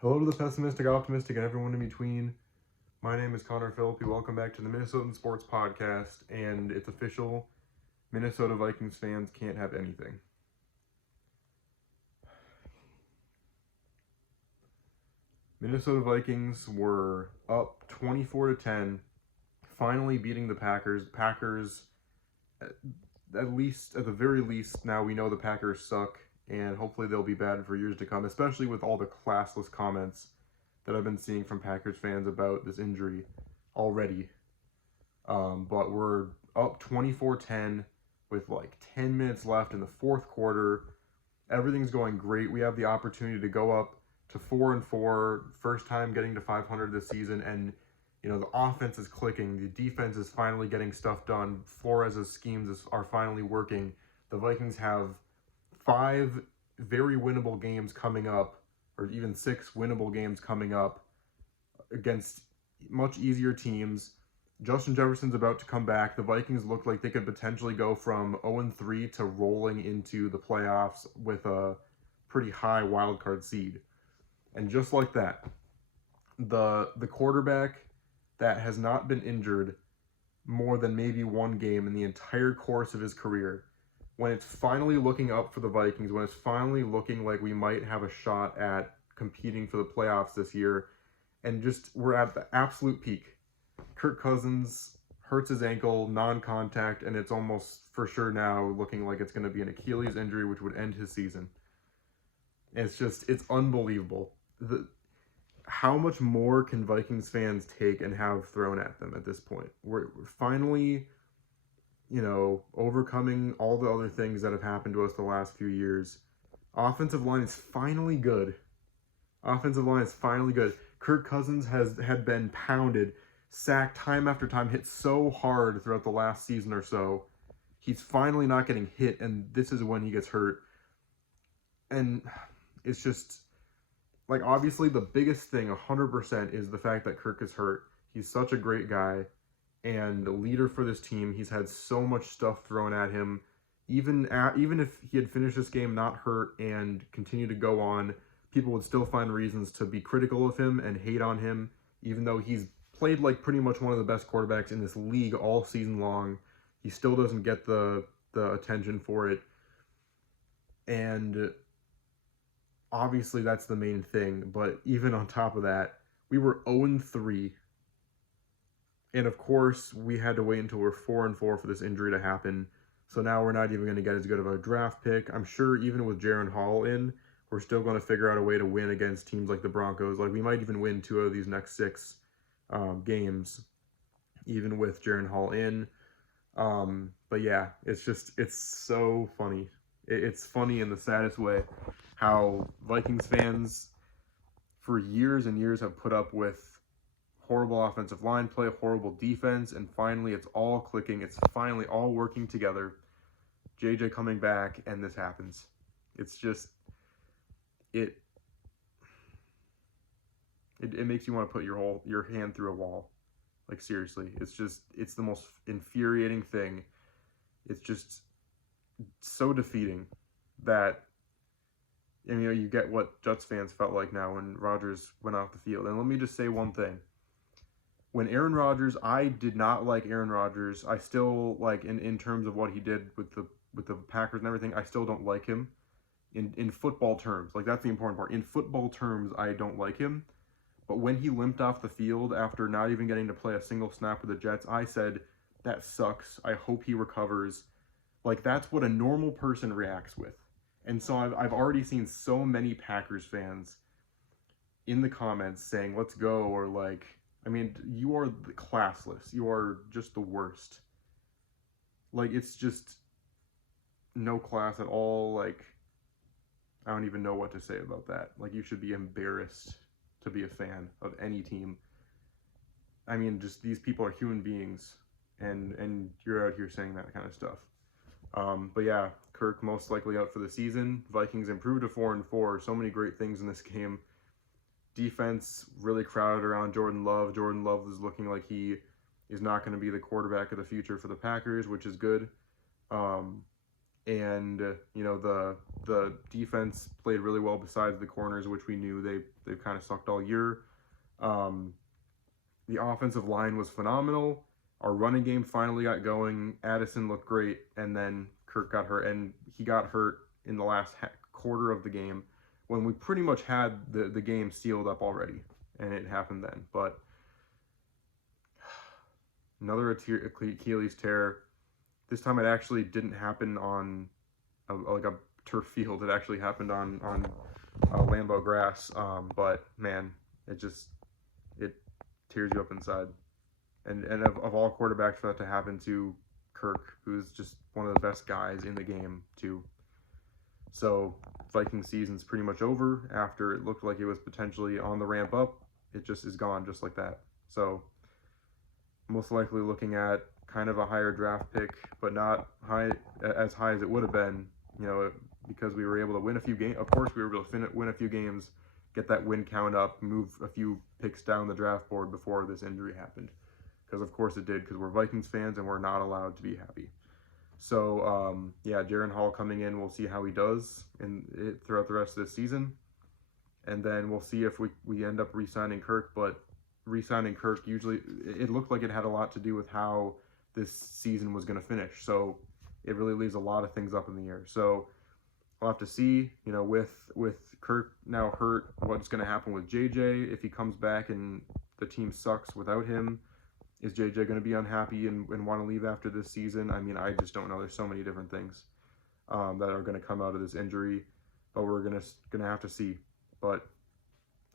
Hello to the pessimistic, optimistic, and everyone in between. My name is Connor Philippi. Welcome back to the Minnesotan Sports Podcast, and it's official. Minnesota Vikings fans can't have anything. Minnesota Vikings were up 24-10, finally beating the Packers. Packers, at the very least, now we know the Packers suck, and hopefully they'll be bad for years to come, especially with all the classless comments that I've been seeing from Packers fans about this injury already. But we're up 24-10 with like 10 minutes left in the fourth quarter. Everything's going great. We have the opportunity to go up to 4-4, first time getting to 500 this season, and the offense is clicking. The defense is finally getting stuff done. Flores' schemes are finally working. The Vikings have 5 very winnable games coming up, or even 6 winnable games coming up against much easier teams. Justin Jefferson's about to come back. The Vikings look like they could potentially go from 0-3 to rolling into the playoffs with a pretty high wildcard seed. And just like that, the quarterback that has not been injured more than maybe one game in the entire course of his career, when it's finally looking up for the Vikings, when it's finally looking like we might have a shot at competing for the playoffs this year, and just we're at the absolute peak. Kirk Cousins hurts his ankle, non-contact, and it's almost for sure now looking like it's going to be an Achilles injury, which would end his season. And it's unbelievable. How much more can Vikings fans take and have thrown at them at this point? We're finally, overcoming all the other things that have happened to us the last few years. Offensive line is finally good. Kirk Cousins had been pounded, sacked time after time, hit so hard throughout the last season or so. He's finally not getting hit, and this is when he gets hurt. And it's just, like, obviously the biggest thing, 100%, is the fact that Kirk is hurt. He's such a great guy and a leader for this team. He's had so much stuff thrown at him. Even if he had finished this game not hurt and continued to go on, people would still find reasons to be critical of him and hate on him, even though he's played like pretty much one of the best quarterbacks in this league all season long. He still doesn't get the attention for it. And obviously that's the main thing, but even on top of that, we were 0-3. And of course, we had to wait until we're 4-4 for this injury to happen. So now we're not even going to get as good of a draft pick. I'm sure even with Jaren Hall in, we're still going to figure out a way to win against teams like the Broncos. Like, we might even win 2 of these next 6 games, even with Jaren Hall in. But yeah, it's so funny. It's funny in the saddest way how Vikings fans for years and years have put up with horrible offensive line play, horrible defense, and finally it's all clicking. It's finally all working together. JJ coming back, and this happens. It's just, it makes you want to put your hand through a wall. Like, seriously, it's the most infuriating thing. It's just so defeating that, you get what Jets fans felt like now when Rodgers went off the field. And let me just say one thing. When Aaron Rodgers, I did not like Aaron Rodgers. I still, like, in terms of what he did with the Packers and everything, I still don't like him. In football terms, like, that's the important part. In football terms, I don't like him. But when he limped off the field after not even getting to play a single snap with the Jets, I said, that sucks. I hope he recovers. Like, that's what a normal person reacts with. And so I've already seen so many Packers fans in the comments saying, let's go, or like, you are classless. You are just the worst. Like, it's just no class at all. Like, I don't even know what to say about that. Like, you should be embarrassed to be a fan of any team. Just these people are human beings, and you're out here saying that kind of stuff. But yeah, Kirk most likely out for the season. Vikings improved to 4-4. So many great things in this game. Defense really crowded around Jordan Love. Jordan Love is looking like he is not going to be the quarterback of the future for the Packers, which is good. and the defense played really well besides the corners, which we knew they've kind of sucked all year. Um, the offensive line was phenomenal. Our running game finally got going. Addison looked great, and then Kirk got hurt, and he got hurt in the last quarter of the game when we pretty much had the game sealed up already, and it happened then. But another Achilles tear. This time it actually didn't happen on like a turf field. It actually happened on Lambeau grass. But man, it tears you up inside. And of all quarterbacks for that to happen to Kirk, who's just one of the best guys in the game too. So Viking season's pretty much over after it looked like it was potentially on the ramp up. It just is gone just like that. So most likely looking at kind of a higher draft pick, but not as high as it would have been, because we were able to win a few games. Of course, we were able to win a few games, get that win count up, move a few picks down the draft board before this injury happened. Because of course it did, because we're Vikings fans and we're not allowed to be happy. So yeah, Jaren Hall coming in, we'll see how he does throughout the rest of this season, and then we'll see if we end up re-signing Kirk. But re-signing Kirk, usually it looked like it had a lot to do with how this season was going to finish. So it really leaves a lot of things up in the air. So we'll have to see, with Kirk now hurt, what's going to happen with JJ if he comes back and the team sucks without him. Is JJ going to be unhappy and want to leave after this season? I mean, I just don't know. There's so many different things that are going to come out of this injury, but we're gonna have to see. But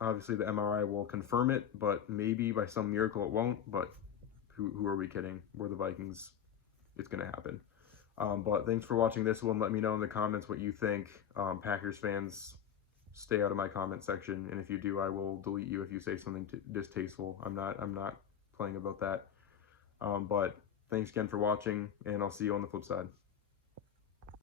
obviously the MRI will confirm it, but maybe by some miracle it won't. But who are we kidding? We're the Vikings. It's going to happen. But thanks for watching this one. Let me know in the comments what you think. Packers fans, stay out of my comment section, and if you do, I will delete you if you say something distasteful. I'm not playing about that. But thanks again for watching, and I'll see you on the flip side.